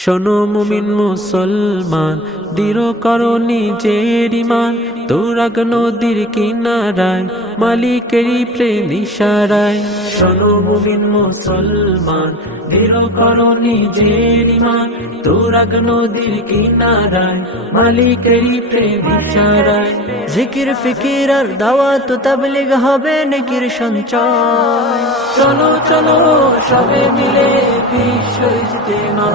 শোনো মুমিন মুসলমান, দৃঢ় করো নিজের ঈমান। তুরাগ নদীর কিনারায় মালিকেরই প্রেম ইশারায়। শোনো মুমিন মুসলমান, দৃঢ় করো নিজের ঈমান। তুরাগ নদীর কিনারায় মালিকেরই প্রেম ইশারায়। জিকির ফিকির আর দাওয়াত তাবলীগ হবে নেকির সঞ্চয়। চলো চলো সবে মিলে বিশ্ব ইজতেমা।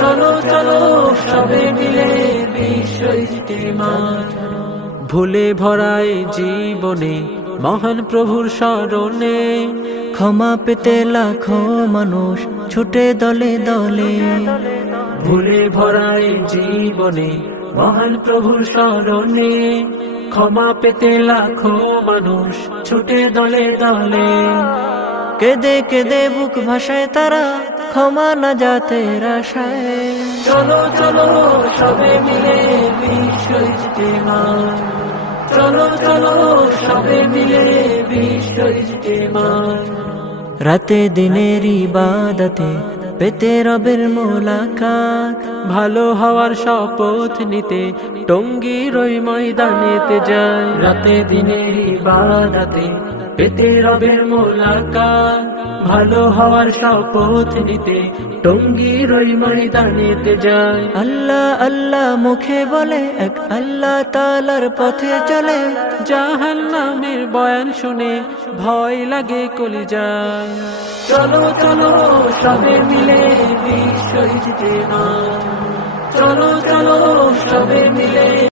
চলো চলো সবে মিলে বিশ্ব ইজতেমা। ভুলে ভরায় জীবনে মহান প্রভুর স্মরণে। ক্ষমা পেতে লাখো মানুষ ছুটে দলে দলে। ভুলে ভরায় জীবনে মহান প্রভুর স্মরণে। ক্ষমা পেতে লাখো মানুষ ছুটে দলে দলে। কেঁদে কেঁদে বুক ভাসায় তারা ক্ষমা না জাতের আশায়। চলো চলো সবে মিলে বিশ্ব ইজতেমা। চলো চলো সবে মিলে বিশ্ব ইজতেমা। রাতে দিনের ইবাদতে পেতে রবের মোলাকাত। ভালো হওয়ার শপথ নিতে টঙ্গীর ওই ময়দানেতে যায়। রাতে দিনের ইবাদতে পেতে রবের মোলাকাত। ভালো হওয়ার শপথ নিতে টঙ্গীর ওই ময়দানেতে যায়। আল্লাহ আল্লাহ মুখে বলে এক আল্লাহ তাআলার পথে চলে। জাহান্নামের বয়ান শুনে ভয় লাগে কলিজায়। চলো চলো সবে মিলে বিশ্ব ইজতেমা। চলো চলো সবে মিলে